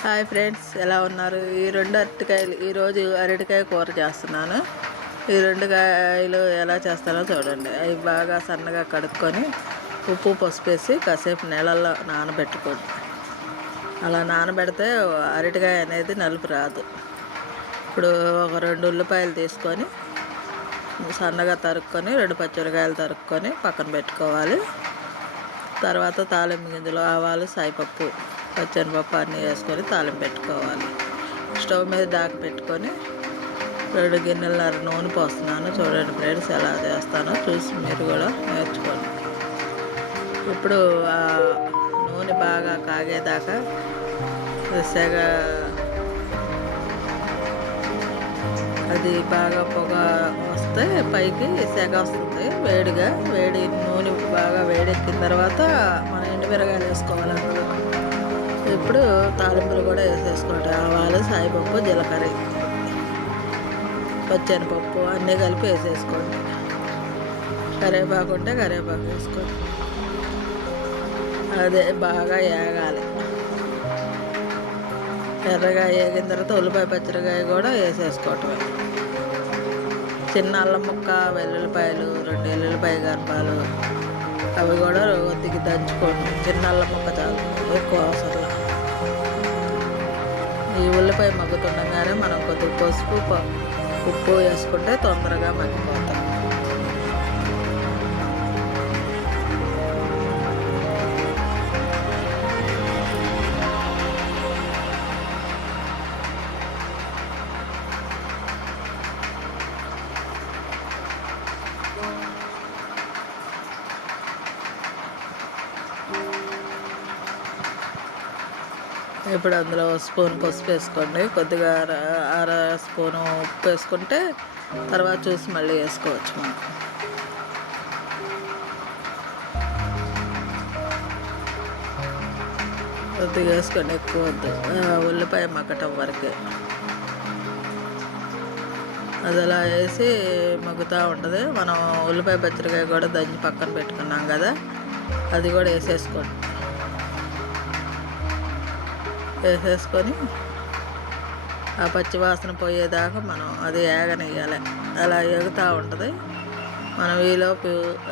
Hi friends ఎలా ఉన్నారు? ఈ రెండు అరటికాయలు ఈరోజు అరటికాయ కూర చేస్తున్నాను. ఈ రెండు కాయలు ఎలా చేస్తానో చూడండి. అవి బాగా సన్నగా కడుక్కొని ఉప్పు పసుపు వేసి కాసేపు నీళ్ళల్లో నానబెట్టుకోండి. అలా నానబెడితే అరటికాయ అనేది నలుపు రాదు. ఇప్పుడు ఒక రెండు ఉల్లిపాయలు తీసుకొని సన్నగా తరుక్కొని రెండు పచ్చిమిరకాయలు తరుక్కొని పక్కన పెట్టుకోవాలి. తర్వాత తాలింపు గింజలు ఆవాలు సాయిపప్పు పచ్చనిపప్పు అన్నీ వేసుకొని తాళం పెట్టుకోవాలి. స్టవ్ మీద దాకా పెట్టుకొని రెండు గిన్నెలన్నర నూనె పోస్తున్నాను. చూడండి ఫ్రెండ్స్ ఎలా చేస్తానో చూసి మీరు కూడా నేర్చుకోండి. ఇప్పుడు ఆ నూనె బాగా కాగేదాకా సెగ అది బాగా పొగ వస్తే పైకి సెగ వస్తుంది. వేడిగా వేడి నూనె బాగా వేడెక్కిన తర్వాత మన ఎండు మిరగాయలు వేసుకోవాలి అందులో. ఇప్పుడు తాలింపులు కూడా వేసేసుకుంటాం. ఆవాలు సాయిపప్పు జీలకర్ర పచ్చనిపప్పు అన్నీ కలిపి వేసేసుకోండి కరివేపాకు ఉంటే కరివేపాకు వేసుకోండి అదే బాగా ఏగాలి. ఎర్రగా వేగిన తర్వాత ఉల్లిపాయ పచ్చడికాయ కూడా వేసేసుకోవటం చిన్న అల్లం ముక్క వెల్లుల్లిపాయలు రెండు వెల్లుల్లిపాయ గర్భాలు అవి కూడా కొద్దిగా దంచుకోండి. చిన్న అల్లం ముక్క చాలు ఎక్కువ అవసరం ఈ ఉల్లిపాయ మగ్గుతుండగానే మనం కొద్దిగా పసుపు ఉప్పు వేసుకుంటే తొందరగా మగ్గిపోతాం ఇప్పుడు అందులో స్పూన్ పసుపు వేసుకోండి. కొద్దిగా అర అర స్పూను ఉప్పు వేసుకుంటే తర్వాత చూసి మళ్ళీ వేసుకోవచ్చు మనం. కొద్దిగా వేసుకోండి ఎక్కువ వద్దు. ఉల్లిపాయ మగ్గటం వరకే. అది అలా వేసి మగ్గుతూ ఉంటుంది. మనం ఉల్లిపాయ పచ్చడికాయ కూడా దంచి పక్కన పెట్టుకున్నాం కదా అది కూడా వేసేసుకోండి. వేసేసుకొని ఆ పచ్చి వాసన పోయేదాకా మనం అది ఏగనియ్యాలి. అలా ఎగుతూ ఉంటుంది. మనం ఈలోపు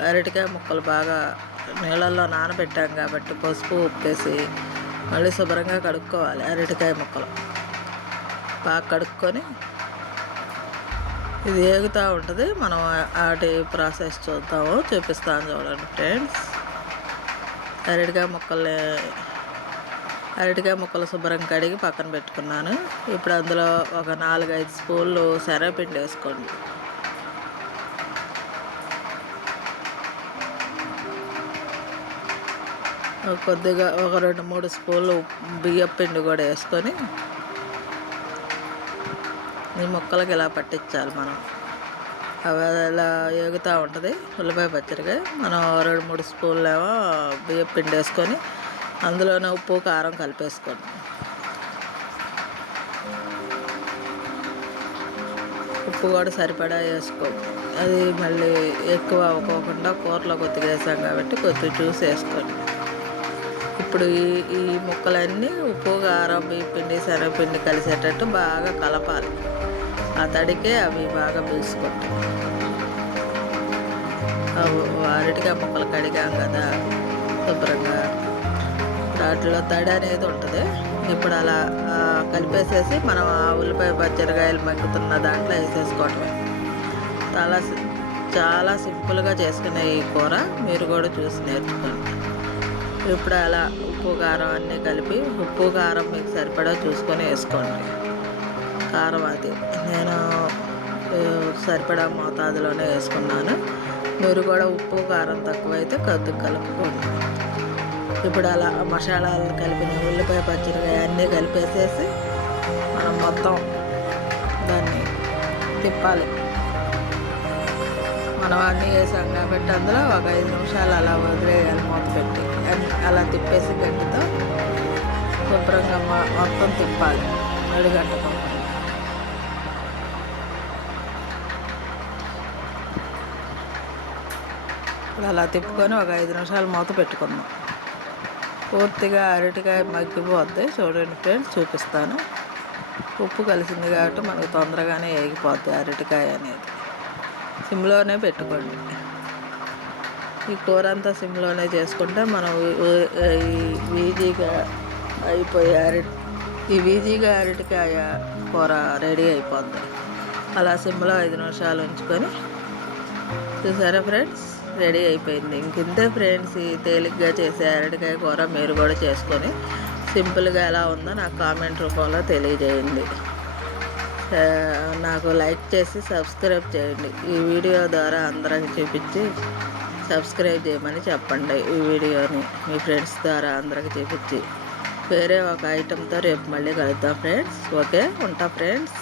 అరటికాయ ముక్కలు బాగా నీళ్ళల్లో నానబెట్టాం కాబట్టి పసుపు ఉప్పేసి మళ్ళీ శుభ్రంగా కడుక్కోవాలి అరటికాయ ముక్కలు. బాగా కడుక్కొని ఇది ఏగుతూ ఉంటుంది. మనం వాటి ప్రాసెస్ చూద్దాము. చూపిస్తాను చూడండి ఫ్రెండ్స్. అరటికాయ ముక్కల్ని అరటికాయ ముక్కలు శుభ్రం కడిగి పక్కన పెట్టుకున్నాను. ఇప్పుడు అందులో ఒక నాలుగైదు స్పూన్లు శనగపిండి వేసుకోండి. కొద్దిగా ఒక రెండు మూడు స్పూన్లు బియ్యం పిండి కూడా వేసుకొని ఈ ముక్కలకి ఇలా పట్టించాలి మనం. అవి ఇలా ఏగుతూ ఉంటుంది. ఉల్లిపాయ పచ్చడిగా మనం రెండు మూడు స్పూన్లు ఏమో బియ్యం పిండి వేసుకొని అందులోనే ఉప్పు కారం కలిపేసుకోండి. ఉప్పు కూడా సరిపడా వేసుకో. అది మళ్ళీ ఎక్కువ అవ్వకోకుండా కూరలో కొద్దిగా వేసాం కాబట్టి కొద్దిగా జ్యూస్ వేసుకోండి. ఇప్పుడు ఈ ఈ ముక్కలన్నీ ఉప్పు కారం బియ్యపిండి శనగపిండి కలిసేటట్టు బాగా కలపాలి. ఆ తడికే అవి బాగా పీల్చుకుంటాయి ఆ ముక్కలు కడిగాం కదా శుభ్రంగా వాటిలో తడి అనేది ఉంటుంది. ఇప్పుడు అలా కలిపేసేసి మనం ఆ ఉల్లిపాయ పచ్చడికాయలు మగ్గుతున్న దాంట్లో వేసేసుకోవటమే. చాలా చాలా సింపుల్గా చేసుకునే ఈ కూర మీరు కూడా చూసి నేర్చుకోండి. ఇప్పుడు అలా ఉప్పు కారం అన్నీ కలిపి ఉప్పు కారం మీకు సరిపడా చూసుకొని వేసుకోండి. కారం అది నేను సరిపడా మోతాదులోనే వేసుకున్నాను. మీరు కూడా ఉప్పు కారం తక్కువైతే కొద్దిగా కలుపుకోండి. ఇప్పుడు అలా మసాలాలు కలిపిన ఉల్లిపాయ పచ్చడికాయ అన్నీ కలిపేసేసి మనం మొత్తం దాన్ని తిప్పాలి. మనం అన్నీ వేసాం కాబట్టి అందులో ఒక ఐదు నిమిషాలు అలా వదిలేయాలి మూత పెట్టి. అలా తిప్పేసి గడ్డతో శుభ్రంగా మొత్తం తిప్పాలి. అడుగంట అలా తిప్పుకొని ఒక ఐదు నిమిషాలు మూత పెట్టుకుందాం. పూర్తిగా అరటికాయ మగ్గిపోద్ది. చూడండి ఫ్రెండ్స్ చూపిస్తాను. ఉప్పు కలిసింది కాబట్టి మనకు తొందరగానే వేగిపోద్ది అరటికాయ అనేది. సిమ్లోనే పెట్టుకోండి. ఈ కూర అంతా సిమ్లోనే చేసుకుంటే మనం ఈ- ఈజీగా అయిపోయి అరటి ఈ ఈజీగా అరటికాయ కూర రెడీ అయిపోద్ది. అలా సిమ్లో ఐదు నిమిషాలు ఉంచుకొని చూసారా ఫ్రెండ్స్? రెడీ అయిపోయింది. ఇంకింతే ఫ్రెండ్స్ ఈ తేలిగ్గా చేసే అరటికాయ కూర మీరు కూడా చేసుకొని సింపుల్గా ఎలా ఉందో నాకు కామెంట్ రూపంలో తెలియజేయండి. నాకు లైక్ చేసి సబ్స్క్రైబ్ చేయండి. ఈ వీడియో ద్వారా అందరికి చూపించి సబ్స్క్రైబ్ చేయమని చెప్పండి. ఈ వీడియోని మీ ఫ్రెండ్స్ ద్వారా అందరికి చూపించి వేరే ఒక ఐటెంతో రేపు మళ్ళీ కలుద్దాం ఫ్రెండ్స్ ఓకే? ఉంటా ఫ్రెండ్స్